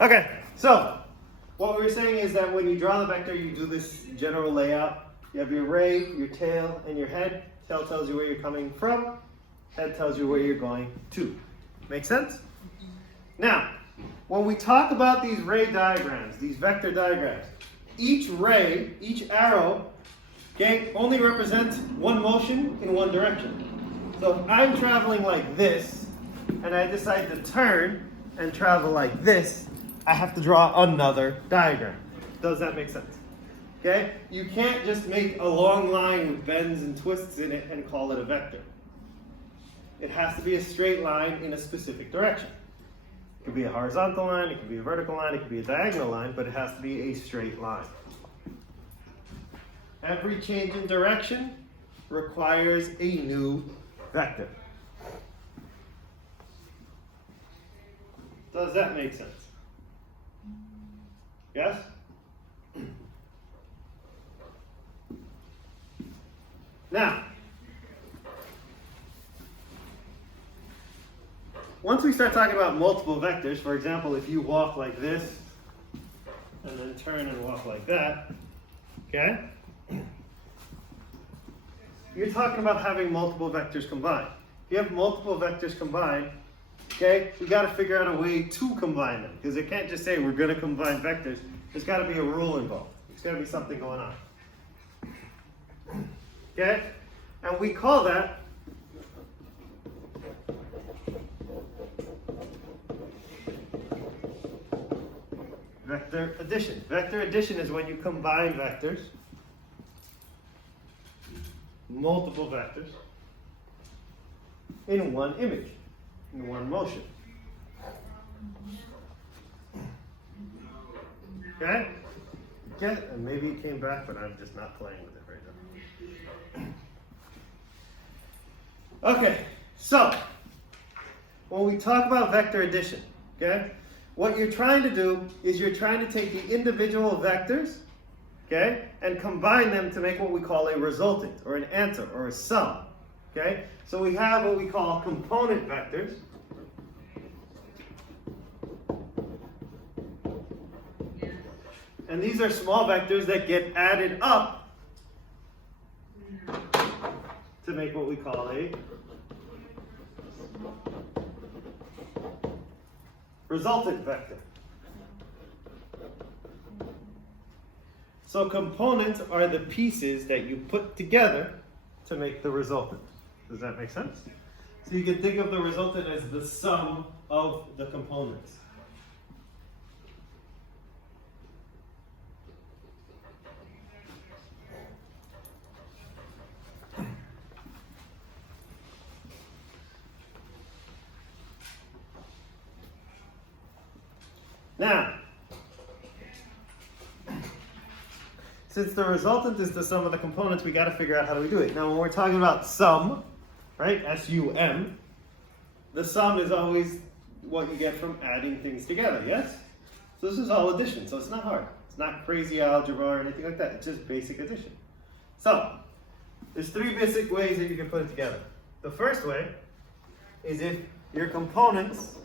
Okay, so what we were saying is that when you draw the vector, you do this general layout. You have your ray, your tail, and your head. Tail tells you where you're coming from. Head tells you where you're going to. Make sense? Now, when we talk about these ray diagrams, these vector diagrams, each ray, each arrow, okay, only represents one motion in one direction. So if I'm traveling like this, and I decide to turn and travel like this, I have to draw another diagram. Does that make sense? Okay? You can't just make a long line with bends and twists in it and call it a vector. It has to be a straight line in a specific direction. It could be a horizontal line, it could be a vertical line, it could be a diagonal line, but it has to be a straight line. Every change in direction requires a new vector. Does that make sense? Yes? Now, once we start talking about multiple vectors, for example, if you walk like this, and then turn and walk like that, okay? You're talking about having multiple vectors combined. If you have multiple vectors combined, okay, we got to figure out a way to combine them, because it can't just say we're going to combine vectors. There's got to be a rule involved. There's got to be something going on. Okay? And we call that vector addition. Vector addition is when you combine vectors, multiple vectors, in one image, in one motion. Okay? Yeah, and maybe it came back, but I'm just not playing with it right now. Okay, so when we talk about vector addition, okay, what you're trying to do is you're trying to take the individual vectors, okay, and combine them to make what we call a resultant, or an answer, or a sum. Okay? So we have what we call component vectors. And these are small vectors that get added up to make what we call a resultant vector. So components are the pieces that you put together to make the resultant. Does that make sense? So you can think of the resultant as the sum of the components. Now, since the resultant is the sum of the components, we got to figure out how do we do it. Now, when we're talking about sum, right, S-U-M, the sum is always what you get from adding things together, yes? So this is all addition, so it's not hard. It's not crazy algebra or anything like that. It's just basic addition. So, there's three basic ways that you can put it together. The first way is if your components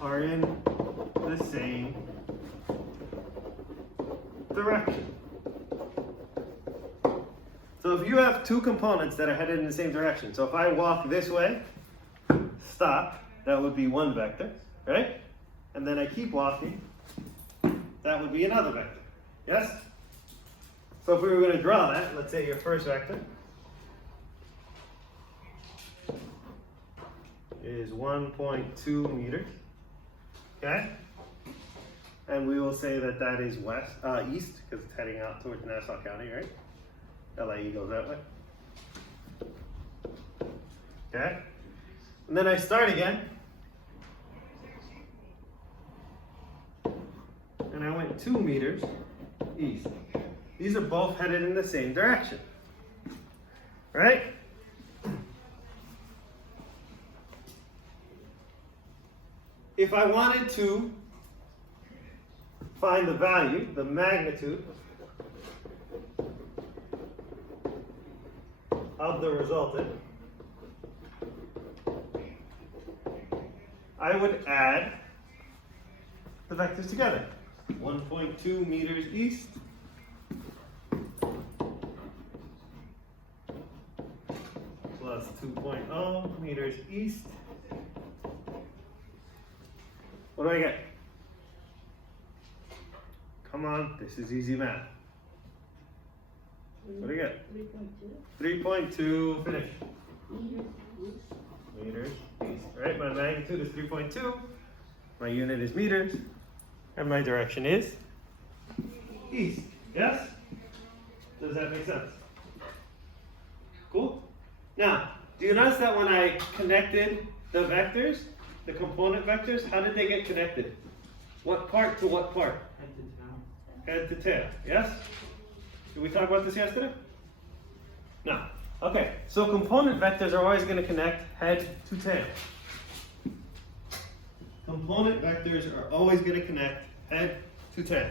are in the same direction. So if you have two components that are headed in the same direction, so if I walk this way, stop, that would be one vector, right? And then I keep walking, that would be another vector, yes? So if we were going to draw that, let's say your first vector is 1.2 meters, okay? And we will say that that is east, because it's heading out towards Nassau County, right? LIE goes that way. Okay? And then I start again. And I went 2 meters east. These are both headed in the same direction. Right? If I wanted to find the value, the magnitude of the resultant, I would add the vectors together. 1.2 meters east plus 2.0 meters east. What do I get? Come on, this is easy math. What do you get? 3.2. 3.2, finish. Meters east, right? My magnitude is 3.2. My unit is meters. And my direction is east. Yes? Does that make sense? Cool? Now, do you notice that when I connected the vectors, the component vectors, how did they get connected? What part to what part? Head to tail. Yes? Did we talk about this yesterday? No. Okay, so component vectors are always going to connect head to tail. Component vectors are always going to connect head to tail.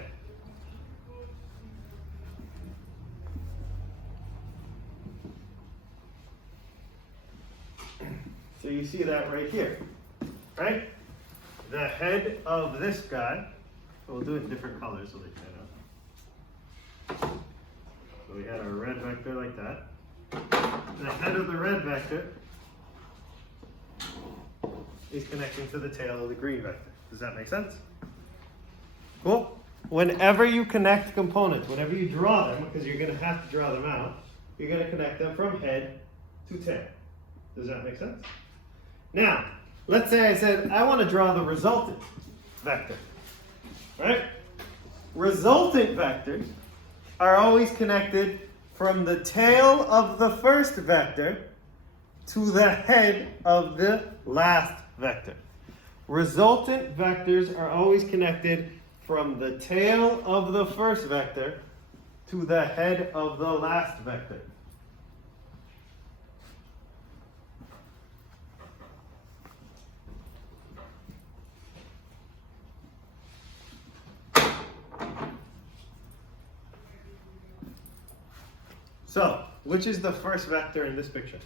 So you see that right here, right? The head of this guy, we'll do it in different colors so they stand out. So we had our red vector like that. The head of the red vector is connecting to the tail of the green vector. Does that make sense? Cool. Whenever you connect components, whenever you draw them, because you're going to have to draw them out, you're going to connect them from head to tail. Does that make sense? Now, let's say I said, I want to draw the resultant vector. Right? Resultant vectors are always connected from the tail of the first vector to the head of the last vector. Resultant vectors are always connected from the tail of the first vector to the head of the last vector. So, which is the first vector in this picture?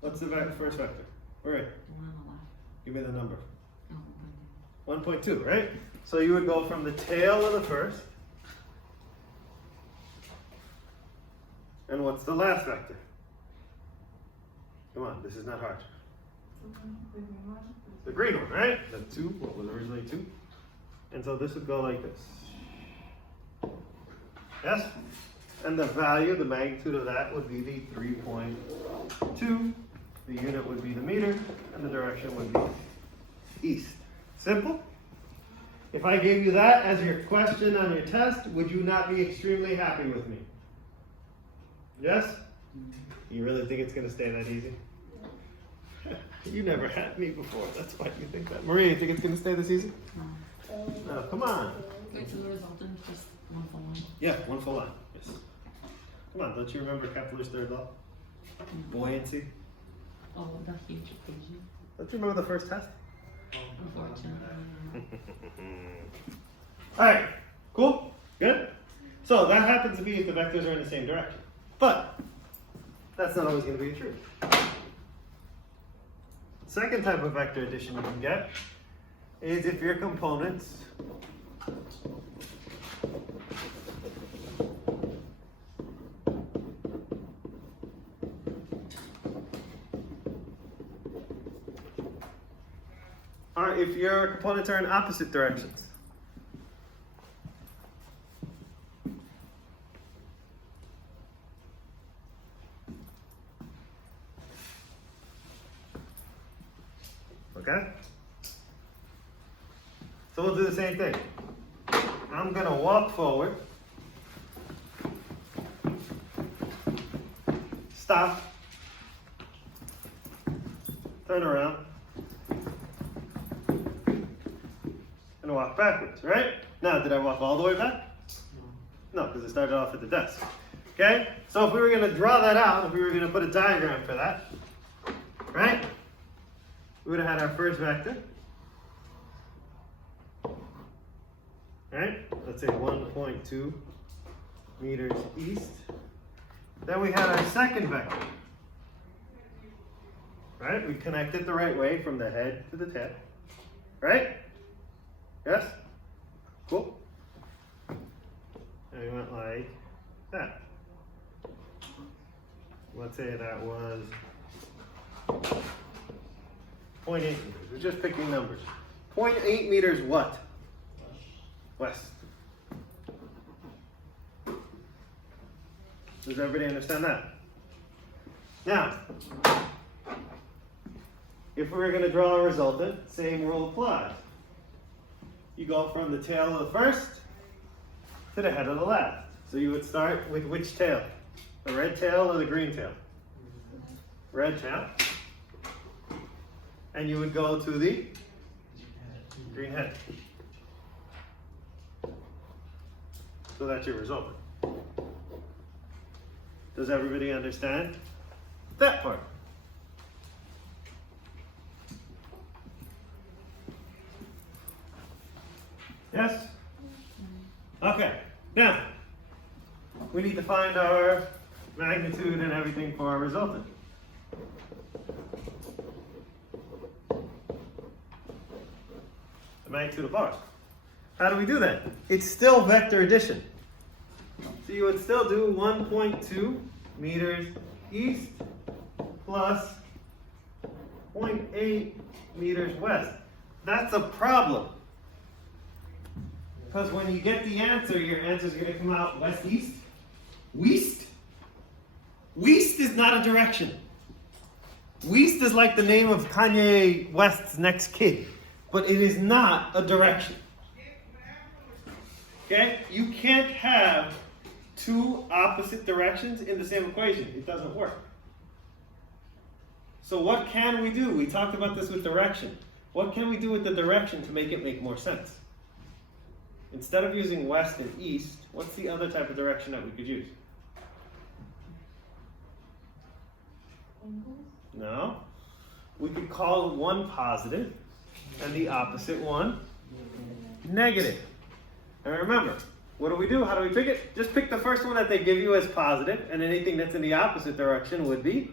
What's the first vector? All right. Give me the number. 1.2, right? So you would go from the tail of the first. And what's the last vector? Come on, this is not hard. The green one, right? The 2, what was originally 2. And so this would go like this. Yes? And the value, the magnitude of that would be the 3.2. The unit would be the meter, and the direction would be east. Simple? If I gave you that as your question on your test, would you not be extremely happy with me? Yes? You really think it's going to stay that easy? You never had me before. That's why you think that. Maria, you think it's going to stay this easy? No, come on. Wait, so the resultant just one full line? Yeah, one full line. Yes. Come on, don't you remember Kepler's third law? Buoyancy. Oh, the huge equation. Don't you remember the first test? Unfortunately. All right, cool, good. So that happens to be if the vectors are in the same direction, but that's not always going to be true. Second type of vector addition you can get is if your components are in opposite directions. Okay? So we'll do the same thing. I'm going to walk forward, stop, turn around, and walk backwards, right? Now, did I walk all the way back? No, because it started off at the desk. Okay? So if we were going to draw that out, if we were going to put a diagram for that, right? We would have had our first vector. Right? Let's say 1.2 meters east. Then we had our second vector. right? We connect it the right way from the head to the tail, right? Yes? Cool. And we went like that. Let's say that was 0.8 meters. We're just picking numbers. 0.8 meters what? West. Does everybody understand that? Now, if we were going to draw a resultant, same rule applies. You go from the tail of the first to the head of the last. So you would start with which tail? The red tail or the green tail? Red tail. And you would go to the green head. So that's your resultant. Does everybody understand that part? Yes? Okay. Now, we need to find our magnitude and everything for our resultant. The magnitude of r. How do we do that? It's still vector addition. So you would still do 1.2 meters east plus 0.8 meters west. That's a problem. Because when you get the answer, your answer is going to come out west-east. West? West is not a direction. West is like the name of Kanye West's next kid. But it is not a direction. Okay? You can't have two opposite directions in the same equation. It doesn't work. So what can we do? We talked about this with direction. What can we do with the direction to make it make more sense? Instead of using west and east, what's the other type of direction that we could use? No. We could call one positive and the opposite one negative. And remember, what do? How do we pick it? Just pick the first one that they give you as positive, and anything that's in the opposite direction would be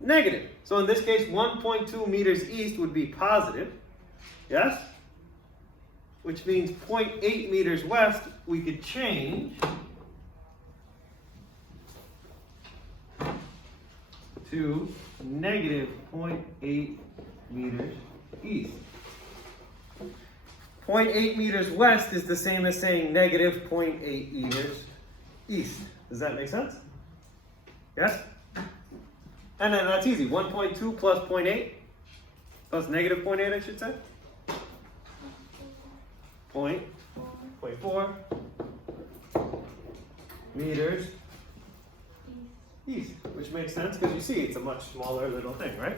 negative. So in this case, 1.2 meters east would be positive. Yes? Which means 0.8 meters west, we could change to negative 0.8 meters east. 0.8 meters west is the same as saying negative 0.8 meters east. Does that make sense? Yes? And then that's easy. 1.2 plus 0.8 plus negative 0.8, I should say. 0.4 meters east, which makes sense because you see it's a much smaller little thing, right?